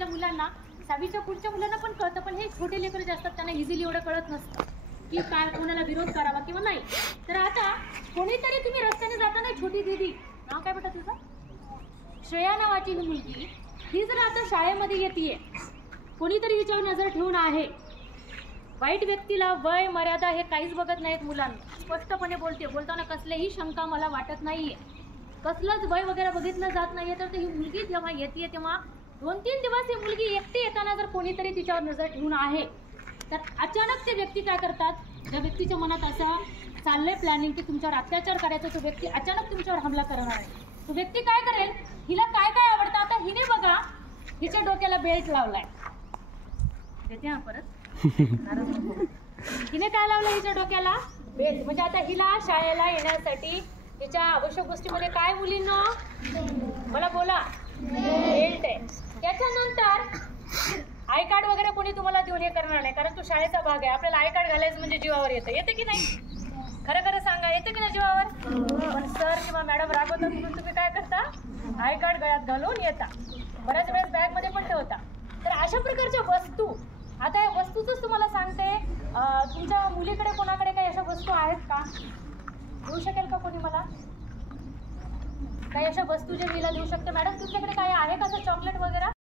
वर्गातल्या मुलांना 6वीच्या पुढच्या मुलांना पण कळतं, पण हे छोटे लेकरं जे असतात त्यांना इझिली एवढं कळत नसतं की काय कोणाला विरोध करावा किंवा नाही. तर आता कोणीतरी तुम्ही रस्त्याने जाताना छोटी दीदी, नाव काय बेटा तुझं, श्रेया नावाची ही मुलगी, ही जर आता शाळेमध्ये येते, कोणीतरी हिच्यावर नजर ठेवून आहे, वाईट व्यक्तीला वय मर्यादा हे काहीच बघत नाहीत मुलांना, स्पष्टपणे बोलते, बोलताना कसलेही शंका मला वाटत नाहीये, कसलंच वय वगैरे बघितलं जात नाहीये. तर ही मुलगी जेव्हा येते तेव्हा 2-3 दिवस ही मुलगी एकटी येताना जर कोणीतरी तिच्यावर नजर ठेवून आहे, तर अचानक ते व्यक्ती काय करतात, ज्या व्यक्तीच्या मनात असं चाललंय प्लॅनिंग की तुमच्यावर अत्याचार करायचा, तो व्यक्ती अचानक तुमच्यावर हमला करणार आहे. तो व्यक्ती काय करेल, हिला काय काय आवडतं, आता हिने बघा हिच्या डोक्याला बेल्ट लावलाय, देते हा परत, हिने काय लावलं हिच्या डोक्याला बेल्ट, म्हणजे आता हिला शाळेला येण्यासाठी तिच्या आवश्यक गोष्टीमध्ये काय मुलींना मला बोला, बेल्ट आहे. त्याच्यानंतर आय कार्ड वगैरे कोणी तुम्हाला देऊन हे करणार नाही, कारण तो शाळेचा भाग आहे. आपल्याला आय कार्ड घालायचं म्हणजे जीवावर येतं, येते की नाही, खरं खरं सांगा, येते की नाही जीवावर. पण सर किंवा मॅडम रागवतात म्हणून तुम्ही काय करता, आय कार्ड गळ्यात घालून येता, बऱ्याच वेळेस बॅगमध्ये पण ठेवता. तर अशा प्रकारच्या वस्तू, आता या वस्तूचंच तुम्हाला सांगते, तुमच्या मुलीकडे कोणाकडे काही अशा वस्तू आहेत का, देऊ शकेल का कोणी मला काही अशा वस्तू जे मीला देऊ शकते. मॅडम तुमच्याकडे काय आहे का असं चॉकलेट वगैरे.